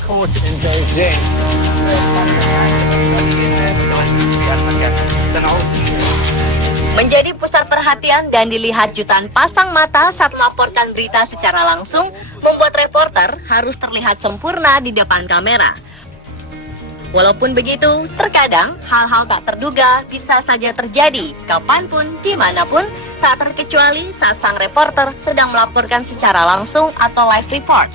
court in Beijing. Menjadi pusat perhatian dan dilihat jutaan pasang mata saat melaporkan berita secara langsung, membuat reporter harus terlihat sempurna di depan kamera. Walaupun begitu, terkadang hal-hal tak terduga bisa saja terjadi kapanpun, dimanapun, tak terkecuali saat sang reporter sedang melaporkan secara langsung atau live report.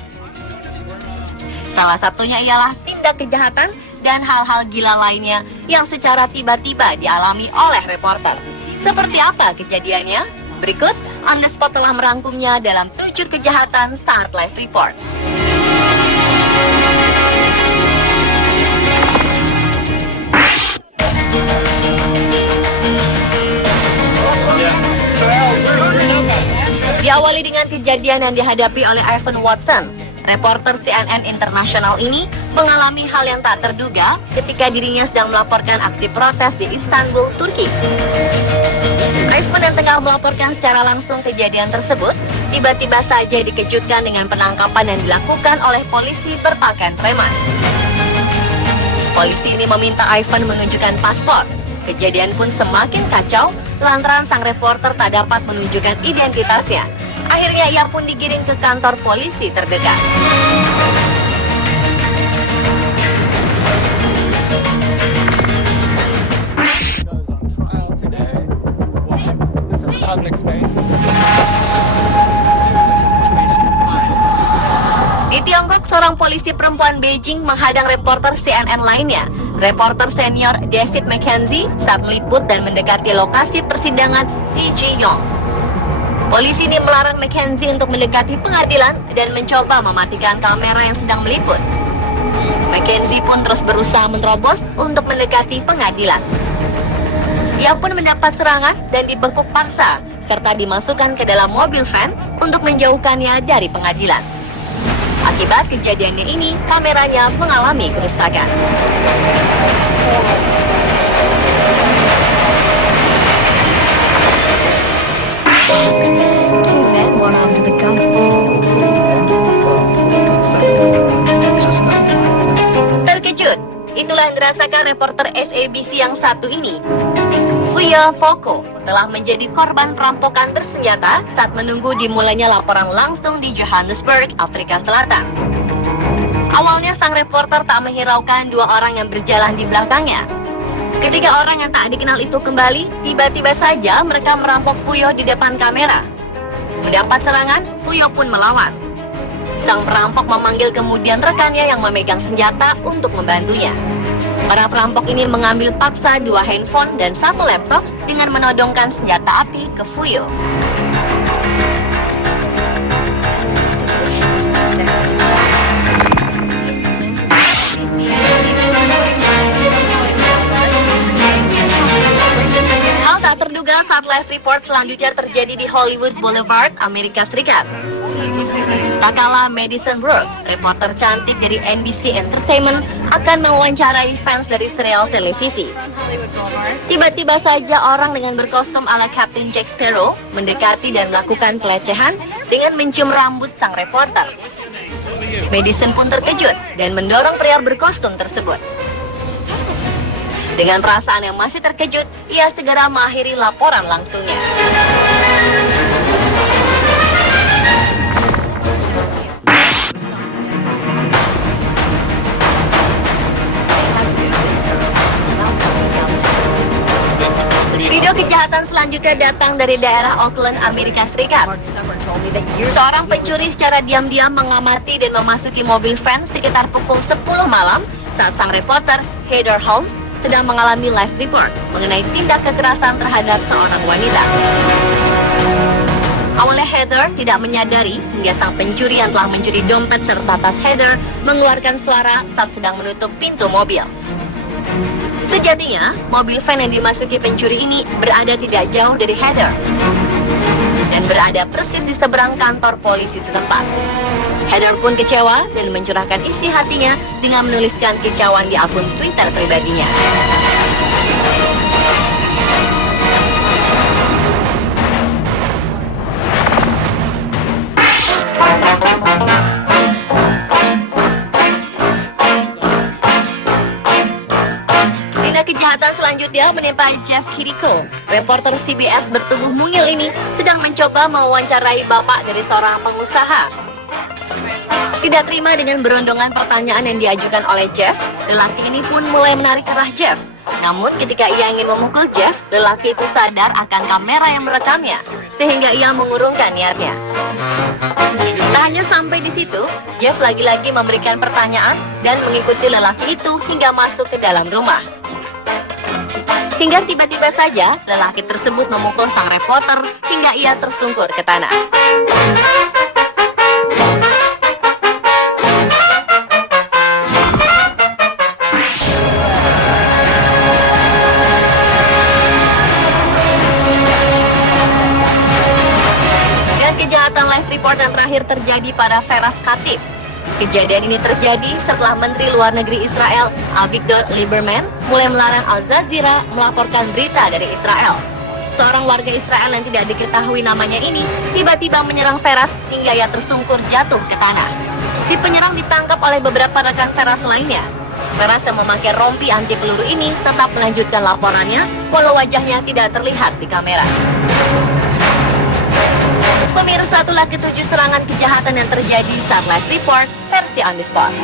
Salah satunya ialah tindak kejahatan dan hal-hal gila lainnya yang secara tiba-tiba dialami oleh reporter. Seperti apa kejadiannya? Berikut, On The Spot telah merangkumnya dalam 7 kejahatan saat live report. Diawali dengan kejadian yang dihadapi oleh Ivan Watson. Reporter CNN International ini mengalami hal yang tak terduga ketika dirinya sedang melaporkan aksi protes di Istanbul, Turki. Ivan yang tengah melaporkan secara langsung kejadian tersebut, tiba-tiba saja dikejutkan dengan penangkapan yang dilakukan oleh polisi berpakaian preman. Polisi ini meminta Ivan menunjukkan paspor. Kejadian pun semakin kacau lantaran sang reporter tak dapat menunjukkan identitasnya. Akhirnya ia pun digiring ke kantor polisi terdekat. Di Tiongkok, seorang polisi perempuan Beijing menghadang reporter CNN lainnya. Reporter senior David McKenzie saat meliput dan mendekati lokasi persidangan Xi Jinping. Polisi ini melarang McKenzie untuk mendekati pengadilan dan mencoba mematikan kamera yang sedang meliput. McKenzie pun terus berusaha menerobos untuk mendekati pengadilan. Ia pun mendapat serangan dan dibekuk paksa, serta dimasukkan ke dalam mobil van untuk menjauhkannya dari pengadilan. Akibat kejadiannya ini, kameranya mengalami kerusakan. Terkejut, itulah yang dirasakan reporter SABC yang satu ini. Fuya Foko telah menjadi korban perampokan bersenjata saat menunggu dimulainya laporan langsung di Johannesburg, Afrika Selatan. Awalnya sang reporter tak menghiraukan dua orang yang berjalan di belakangnya. Ketika orang yang tak dikenal itu kembali, tiba-tiba saja mereka merampok Fuyo di depan kamera. Mendapat serangan, Fuyo pun melawan. Sang perampok memanggil kemudian rekannya yang memegang senjata untuk membantunya. Para perampok ini mengambil paksa 2 handphone dan 1 laptop dengan menodongkan senjata api ke Fuyo. Hal tak terduga saat live report selanjutnya terjadi di Hollywood Boulevard, Amerika Serikat. Tak kalah Madison Brooke, reporter cantik dari NBC Entertainment, akan mewawancarai fans dari serial televisi. Tiba-tiba saja orang dengan berkostum ala Captain Jack Sparrow mendekati dan melakukan pelecehan dengan mencium rambut sang reporter. Madison pun terkejut dan mendorong pria berkostum tersebut. Dengan perasaan yang masih terkejut, ia segera mengakhiri laporan langsungnya. Video kejahatan selanjutnya datang dari daerah Oakland, Amerika Serikat. Seorang pencuri secara diam-diam mengamati dan memasuki mobil van sekitar pukul 10 malam saat sang reporter, Heather Holmes, sedang mengalami live report mengenai tindak kekerasan terhadap seorang wanita. Awalnya Heather tidak menyadari hingga sang pencuri yang telah mencuri dompet serta tas Heather mengeluarkan suara saat sedang menutup pintu mobil. Sejatinya, mobil van yang dimasuki pencuri ini berada tidak jauh dari Heather dan berada persis di seberang kantor polisi setempat. Heather pun kecewa dan mencurahkan isi hatinya dengan menuliskan kicauan di akun Twitter pribadinya. Kejahatan selanjutnya menimpa Jeff Kiriko. Reporter CBS bertubuh mungil ini sedang mencoba mewawancarai bapak dari seorang pengusaha. Tidak terima dengan berondongan pertanyaan yang diajukan oleh Jeff, lelaki ini pun mulai menarik arah Jeff. Namun ketika ia ingin memukul Jeff, lelaki itu sadar akan kamera yang merekamnya, sehingga ia mengurungkan niatnya. Tak hanya sampai di situ, Jeff lagi-lagi memberikan pertanyaan dan mengikuti lelaki itu hingga masuk ke dalam rumah. Hingga tiba-tiba saja, lelaki tersebut memukul sang reporter hingga ia tersungkur ke tanah. Kejahatan live report yang terakhir terjadi pada Feras Khatib. Kejadian ini terjadi setelah Menteri Luar Negeri Israel, Avigdor Lieberman, mulai melarang Al Jazeera melaporkan berita dari Israel. Seorang warga Israel yang tidak diketahui namanya ini tiba-tiba menyerang Feras hingga ia tersungkur jatuh ke tanah. Si penyerang ditangkap oleh beberapa rekan Feras lainnya. Feras yang memakai rompi anti peluru ini tetap melanjutkan laporannya walau wajahnya tidak terlihat di kamera. Pemirsa, itulah ketujuh serangan kejahatan yang terjadi saat live report versi on the spot.